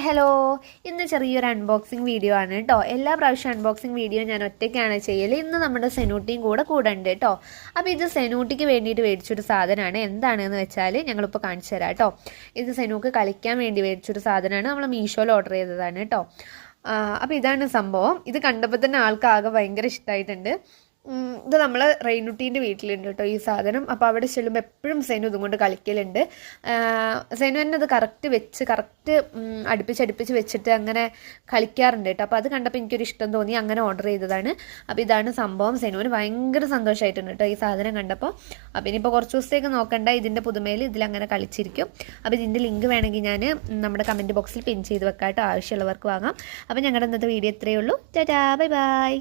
Hi hello ഇന്ന് ചെറിയൊരു unboxing video ആണ് കേട്ടോ. എല്ലാ പ്രാവശ്യം അൺബോക്സിങ് വീഡിയോ ഞാൻ ഒറ്റയ്ക്കാണ് ചെയ്യൽ. ഇന്ന് നമ്മുടെ സെനൂട്ടിയും കൂടെ ഉണ്ട് കേട്ടോ. അപ്പോൾ ഇത് സെനൂട്ടിക്ക് വേണ്ടിയിട്ട് മേടിച്ചൊരു സാധനമാണ്. എന്താണെന്ന് വെച്ചാൽ ഞങ്ങളിപ്പോൾ കാണിച്ചു തരാം കേട്ടോ. ഇത് സെനൂക്ക് കളിക്കാൻ വേണ്ടി മേടിച്ചൊരു സാധനമാണ്. നമ്മൾ മീഷോയിൽ ഓർഡർ ചെയ്തതാണ് കേട്ടോ. അപ്പോൾ ഇതാണ് സംഭവം. ഇത് കണ്ടപ്പോൾ തന്നെ ആൾക്കാകെ ഭയങ്കര ഇഷ്ടമായിട്ടുണ്ട്. ഇത് നമ്മൾ റെയിനുട്ടീൻ്റെ വീട്ടിലുണ്ട് കേട്ടോ ഈ സാധനം. അപ്പോൾ അവിടെ ചെല്ലുമ്പോൾ എപ്പോഴും സെനു ഇതും കൊണ്ട് കളിക്കലുണ്ട്. സെനു തന്നെ അത് കറക്റ്റ് അടുപ്പിച്ച് വെച്ചിട്ട് അങ്ങനെ കളിക്കാറുണ്ട് കേട്ടോ. അപ്പോൾ അത് കണ്ടപ്പോൾ എനിക്കൊരു ഇഷ്ടം തോന്നി, അങ്ങനെ ഓർഡർ ചെയ്തതാണ്. അപ്പോൾ ഇതാണ് സംഭവം. സെനുവിന് ഭയങ്കര സന്തോഷമായിട്ടുണ്ട് കേട്ടോ ഈ സാധനം കണ്ടപ്പോൾ. അപ്പോൾ ഇനിയിപ്പോൾ കുറച്ച് ദിവസത്തേക്ക് നോക്കണ്ട, ഇതിൻ്റെ പുതുമയിൽ ഇതിലങ്ങനെ കളിച്ചിരിക്കും. അപ്പോൾ ഇതിൻ്റെ ലിങ്ക് വേണമെങ്കിൽ ഞാൻ നമ്മുടെ കമൻറ്റ് ബോക്സിൽ പിൻ ചെയ്ത് വെക്കാം കേട്ടോ, ആവശ്യമുള്ളവർക്ക് വാങ്ങാം. അപ്പോൾ ഞങ്ങളുടെ ഇന്നത്തെ വീഡിയോ ഇത്രയേ ഉള്ളൂ. Tata, bye bye.